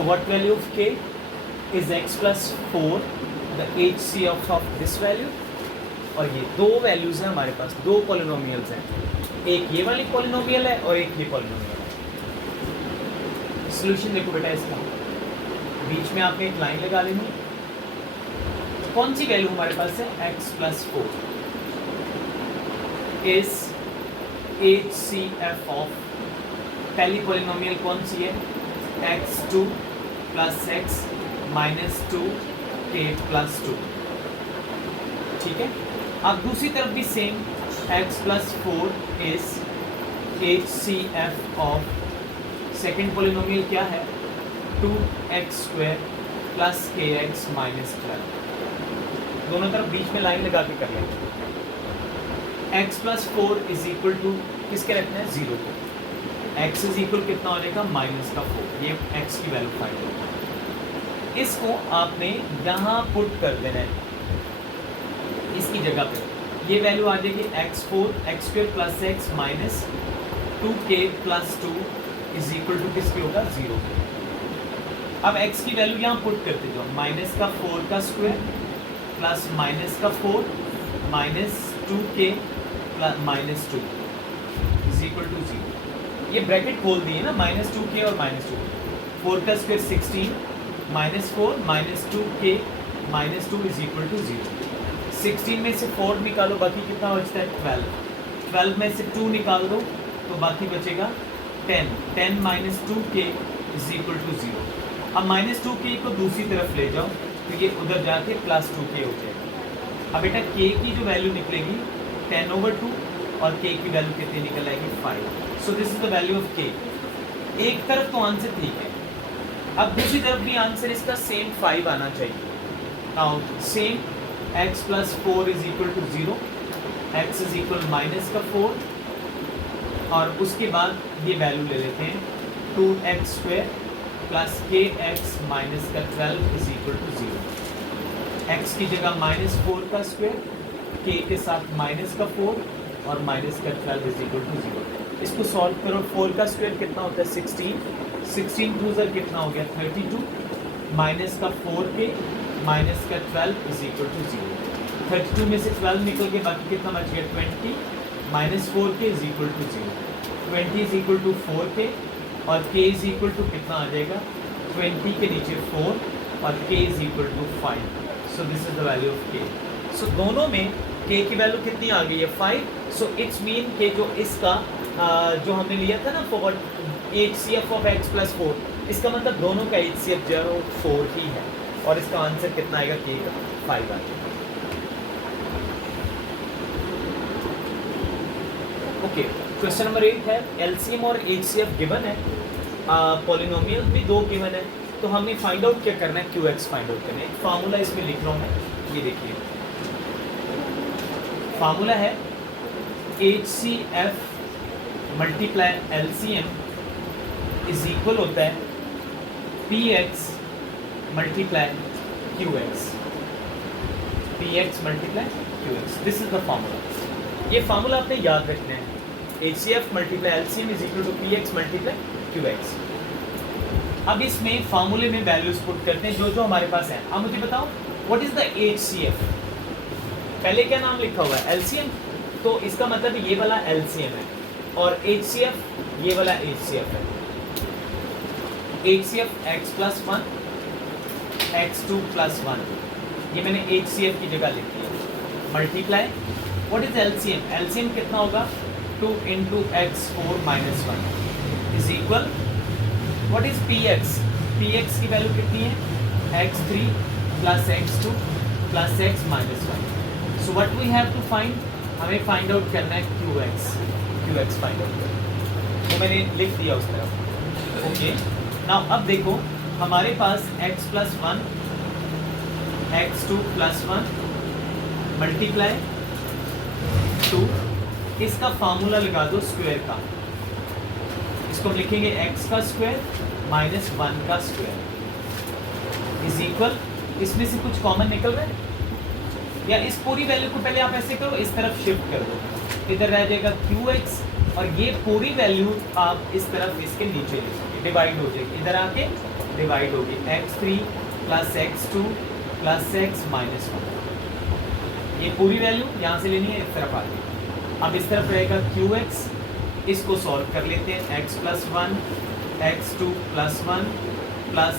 So what value of k is x plus 4, the HCF of this value. और ये दो values हैं हमारे पास, दो पॉलिनोमियल्स हैं, एक ये वाली पॉलिनोमियल है और एक ये पॉलिनोमियल है। सॉल्यूशन देखो बेटा इसका, बीच में आपने एक लाइन लगा लेनी है। कौन सी वैल्यू हमारे पास है, x plus 4 is HCF of पहली पॉलिनोमियल कौन सी है, x2 plus x minus 2k plus 2, ठीक है। अब दूसरी तरफ भी same, x plus 4 is HCF of second polynomial क्या है, 2x² plus kx minus 12। दोनों तरफ बीच में लाइन लगा के कर लेंगे। x plus 4 is equal to किसके रखना है, 0 को। x इज इक्वल कितना हो जाएगा, -4, ये x की वैल्यू फाइंड होगी। इसको आपने यहाँ पुट कर देना है, इसकी जगह पे ये वैल्यू आ जाएगी x4 x² plus x minus 2k plus 2 is equal to किसके होगा, 0 के। अब x की वैल्यू यहाँ पुट करते जाओ, -4 का square plus -4 minus 2k plus -2 is equal to 0। ये ब्रैकेट खोल दिए ना, -2k और -2, 4 का square 16 -4 -2k -2 is equal to 0। 16 में से 4 निकालो, बाकी कितना बचता है, 12। 12 में से 2 निकाल दो तो बाकी बचेगा 10। 10 -2k इज इक्वल टू 0। अब -2k को दूसरी तरफ ले जाओ तो ये उधर जाके +2k हो जाएगा। अब बेटा k की जो वैल्यू निकलेगी 10/2 और k की वैल्यू कितनी निकल आएगी, 5। So this is the value of k। एक तरफ तो आंसर ठीक है, अब दूसरी तरफ भी आंसर इसका सेम 5 आना चाहिए। Now same x plus 4 is equal to 0, x is equal -4 और उसके बाद ये वैल्यू ले लेते हैं 2x² plus kx minus 12 is equal to 0। x की जगह -4 का स्क्वायर, k के साथ -4 और -12 इज इक्वल टू 0। इसको सॉल्व करो, 4 का स्क्वायर कितना होता है, 16, 16 2 कितना हो गया, 32, -4k -12 इज इक्वल टू 0। 32 में से 12 निकल के बाकी कितना बच गया, 20, -4k is equal to 0। 20 is equal to 4k और k इज इक्वल टू कितना आ जाएगा, 20 के नीचे 4 और k is equal to 5। So this is the value of k। सो दोनों में k की वैल्यू कितनी आ गई है, 5। सो इट्स मीन के जो इसका जो हमने लिया था ना for HCF of x plus 4, इसका मतलब दोनों का HCF जो है वो 4 ही है और इसका आंसर कितना आएगा, k का 5 आएगा। ओके, क्वेश्चन नंबर 8 है, LCM और HCF गिवन है, पॉलिनोमियल भी दो गिवन है, तो हमें फाइंड आउट क्या करना है, QX फाइंड आउट करना है। एक फार्मूला इसमें लिख रहा हूँ मैं, ये देखिए फार्मूला है HCF multiply LCM is equal होता है PX multiply QX, PX multiply QX। This is the formula. ये फार्मूला आपने याद रखना है, HCF multiply LCM is equal to PX multiply QX। अब इसमें फार्मूले में वैल्यूज पुट करते हैं जो जो हमारे पास है। अब मुझे बताओ व्हाट इज द HCF, पहले क्या नाम लिखा हुआ है, LCM, तो इसका मतलब ये वाला LCM है और HCF ये वाला HCF है। HCF x plus 1 x2 plus 1, ये मैंने HCF की जगह लिख दिया। Multiply what is LCM, LCM कितना होगा, 2 into x4 minus 1 is equal what is PX, PX की वैल्यू कितनी है, x3 plus x2 plus x minus 1। So what we have to find, हमें फाइंड आउट करना है QX फाइंड आउट करना, वो मैंने लिख दिया उस तरफ। ओके, नाउ अब देखो हमारे पास x plus 1 x2 plus 1 multiply 2, इसका फार्मूला लगा दो स्क्वायर का, इसको हम लिखेंगे x का स्क्वायर माइनस 1 का स्क्वायर इज इक्वल, इसमें से कुछ कॉमन निकल रहा है, या इस पूरी वैल्यू को पहले आप ऐसे करो, इस तरफ शिफ्ट कर दो, इधर रह जाएगा QX और ये पूरी वैल्यू आप इस तरफ इसके नीचे लिखोगे, डिवाइड हो जाएगी, इधर आके डिवाइड होगी x3 plus x2 plus x minus 1। ये पूरी वैल्यू यहाँ से लेनी है, इस तरफ आ गई। अब इस तरफ रहेगा qx, इसको सॉल्व कर लेते हैं। x plus 1 x2 plus 1 plus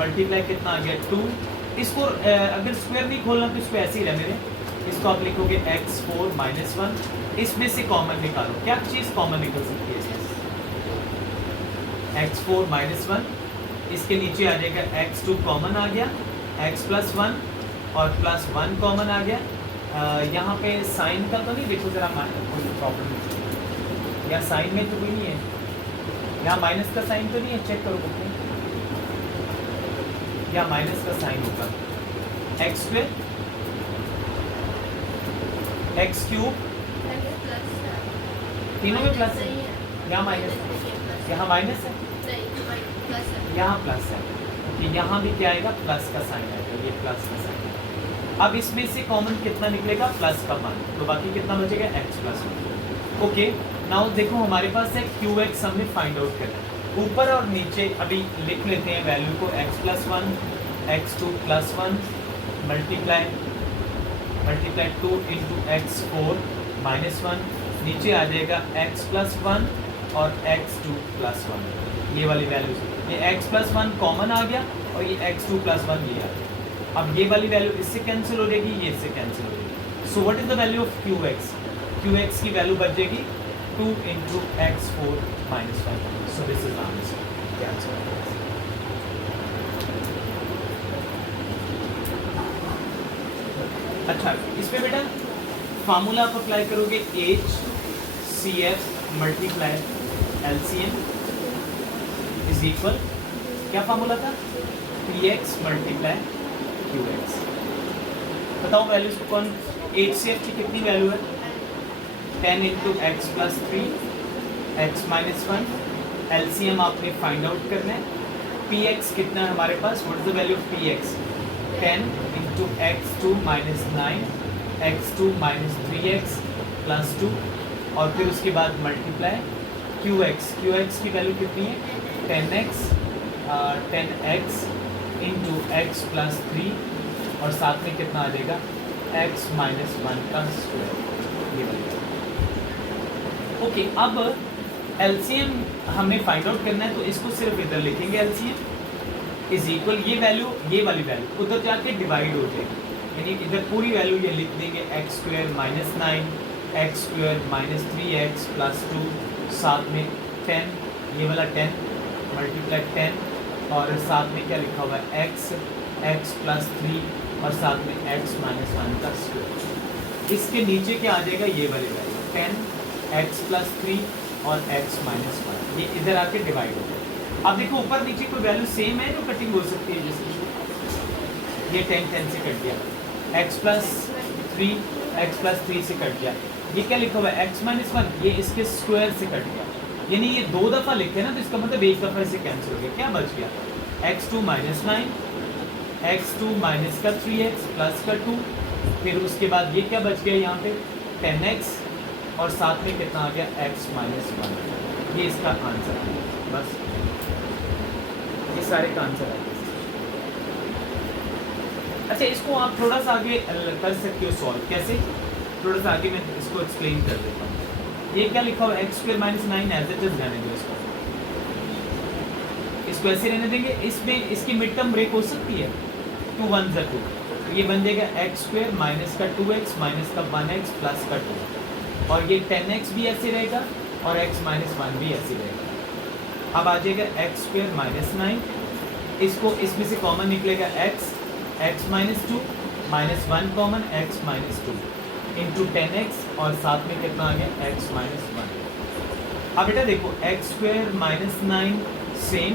multiply कितना आ गया 2। इसको अगर स्क्वायर नहीं खोलना तो इसको ऐसे ही रहने दें। इसको आप लिखोगे x4 माइनस 1, इसमें से कॉमन निकालो, क्या चीज़ कॉमन निकल सकती है इसमें? x4 माइनस 1, इसके नीचे आ जाएगा x2 कॉमन आ गया, x प्लस 1 और प्लस 1 कॉमन आ गया। यहाँ पे साइन का तो नहीं, देखो जरा कोई प्रॉब्लम या साइन में तो कोई नहीं है, यहाँ माइनस का साइन तो नहीं है, चेक करो बुक में, या माइनस का साइन होगा। एक्स स्क्वायर एक्स क्यूब, तीनों में प्लस है, यहाँ माइनस है, यहाँ माइनस है, यहाँ प्लस है, कि यहाँ भी क्या आएगा प्लस का साइन आएगा, ये प्लस का साइन। अब इसमें से कॉमन कितना निकलेगा? प्लस का 1, तो बाकी कितना बचेगा? X plus 1। ओके, नाउ देखो हमारे पास है क्यू एक्स, हमने फाइंड आउट करना है। ऊपर और नीचे अभी लिख लेते हैं वैल्यू को, x plus 1 x2 plus 1 multiply 2 into x4 minus 1, नीचे आ जाएगा x प्लस 1 और x2 प्लस 1, ये वाली वैल्यू। ये x प्लस 1 कॉमन आ गया और ये x2 प्लस 1 ये आ गया। अब ये वाली वैल्यू इससे कैंसिल हो जाएगी, ये इससे कैंसिल हो जाएगी। So what is the value of Q X की वैल्यू बच जाएगी 2 into x4 minus 1। So this is answer. क्या आंसर है? अच्छा, इसमें बेटा फार्मूला आप अप्लाई करोगे, H C F multiply LCM is equal, क्या फार्मूला था? PX multiply QX। बताओ वैल्यूज कौन, एच सी एफ की कितनी वैल्यू है? 10 into X plus 3 x minus 1। LCM आपने फाइंड आउट करना है। PX कितना है हमारे पास? What is the value of PX? 10 into x2 minus 9 x2 minus 3x plus 2, और फिर उसके बाद मल्टीप्लाई QX की वैल्यू कितनी है? 10x इंटू x प्लस 3 और साथ में कितना आ जाएगा? x माइनस 1 का स्क्वायर, ये वाली। ओके, अब LCM हमें फाइंड आउट करना है, तो इसको सिर्फ इधर लिखेंगे LCM इज इक्वल, ये वैल्यू ये वाली वैल्यू उधर जाके डिवाइड हो जाएगी, यानी इधर पूरी वैल्यू ये लिख देंगे x square minus 9 x square minus 3x plus 2, साथ में 10, ये वाला 10 मल्टीप्लाई 10 और साथ में क्या लिखा हुआ है? x प्लस 3 और साथ में x माइनस 1 का स्क्वायर। इसके नीचे क्या आ जाएगा? ये वाली वैल्यू 10x प्लस 3 और x माइनस 1, ये इधर आके डिवाइड हो जाएगा। अब देखो ऊपर नीचे कोई वैल्यू सेम है जो कटिंग हो सकती है, जैसे ये 10 से कट गया, x प्लस 3 से कट गया, ये क्या लिखा हुआ है? x माइनस 1, ये इसके स्क्वायर से कट गया, यानी ये 2 दफ़ा लिखे ना, तो इसका मतलब एक दफ़ा इसे कैंसिल हो गया। क्या बच गया? x2 माइनस 9 x2 माइनस का 3x प्लस का 2, फिर उसके बाद ये क्या बच गया यहाँ पे? 10x और साथ में कितना आ गया? x minus 1। ये इसका आंसर है, बस ये सारे का आंसर है। अच्छा, इसको आप थोड़ा सा आगे कर सकते हो सॉल्व, कैसे? थोड़ा सा आगे मैं इसको एक्सप्लेन कर देता हूँ। ये क्या लिखा हुआ है? X square minus 9 as it is रहने दो, इसको ऐसे रहने देंगे। इसमें इसकी मिड टर्म ब्रेक हो सकती है, 2 1 2, तो ये बन जाएगा एक्स स्क्वायर माइनस का 2x माइनस का 1x प्लस का 2, और ये 10x भी ऐसे रहेगा और x माइनस 1 भी ऐसे रहेगा। अब आ जाएगा एक्स स्क्वायर माइनस 9, इसको इसमें से कॉमन निकलेगा x minus 2 minus 1 common x minus 2 into 10x और साथ में कितना आ गया? x minus 1। अब बेटा देखो, x square minus 9 same,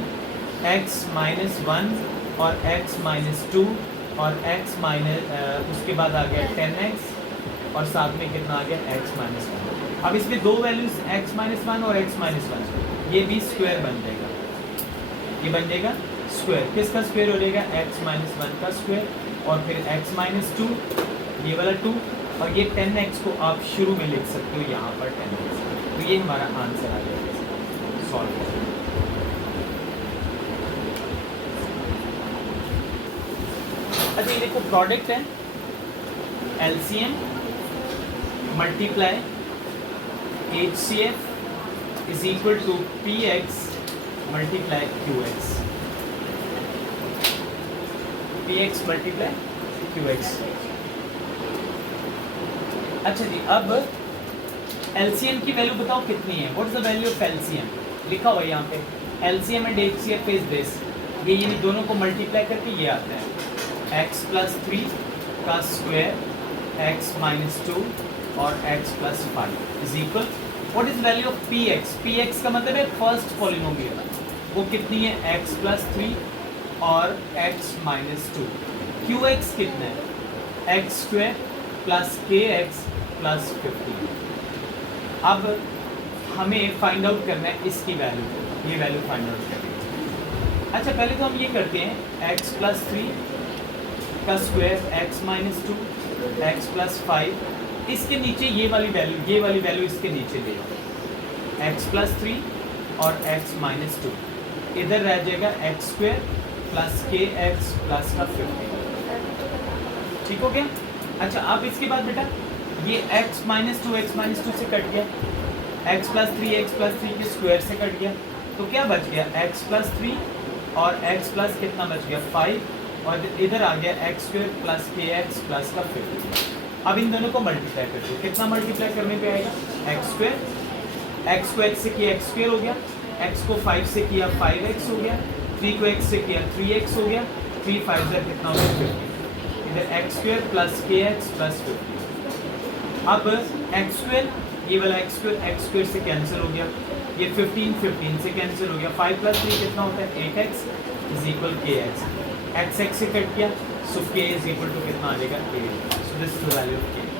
x minus 1 और x माइनस 2 और x माइनस उसके बाद आ गया 10x और साथ में कितना आ गया? x minus 1। अब इसमें दो वैल्यूज x माइनस 1 और x माइनस 1, ये भी स्क्वायर बन जाएगा, ये बन जाएगा स्क्वायर। किसका स्क्वायर हो जाएगा? x माइनस 1 का स्क्वायर, और फिर x माइनस 2, ये वाला 2, और ये 10x को आप शुरू में लिख सकते हो यहाँ पर 10x, तो ये हमारा आंसर आ जाएगा सॉल्व। अच्छा ये देखो प्रोडक्ट है LCM multiply HCF is equal to PX multiply QX, PX multiply QX। अच्छा जी, अब LCM की वैल्यू बताओ कितनी है, what is the value of LCM, लिखा हुआ है यहाँ पे LCM and HCF is this, ये इन दोनों को मल्टीप्लाई करके ये आता है x प्लस 3 का स्क्वायर x माइनस 2 और x plus 5 is equal what is value of PX, PX का मतलब है फर्स्ट पॉलिनोमियल, वो कितनी है x प्लस 3 और x माइनस 2, QX कितना है x square plus KX plus 15। अब हमें फाइंड आउट करना है इसकी वैल्यू, ये वैल्यू फाइंड आउट करनी है। अच्छा पहले तो हम ये करते हैं x प्लस 3 का square x minus 2 x plus 5, इसके नीचे ये वाली वैल्यू इसके नीचे ले आओ x प्लस 3 और x माइनस 2, इधर रह जाएगा x square plus KX plus का 15, ठीक हो गया। अच्छा अब इसके बाद बेटा ये x माइनस 2 से कट गया, x प्लस 3 के स्क्वायर से कट गया, तो क्या बच गया x प्लस 3 और x प्लस कितना बच गया 5, और इधर आ गया x square plus KX plus का 15। अब इन दोनों को मल्टीप्लाई कर दो, कितना मल्टीप्लाई करने पे आएगा x स्क्वायर से किया x स्क्वायर हो गया, x को 5 से किया 5x हो गया, 3 को x से किया 3x हो गया, 3 5 से कितना हो गया 15, इधर x square plus KX plus 15। अब x स्क्वायर, ये वाला x स्क्वायर से कैंसिल हो गया, ये 15 से कैंसिल हो गया, 5 प्लस 3 कितना होता है 8x is equal KX, x से कट गया, सो K इज इक्वल टू कितना आ जाएगा 8, सो this is the value of K।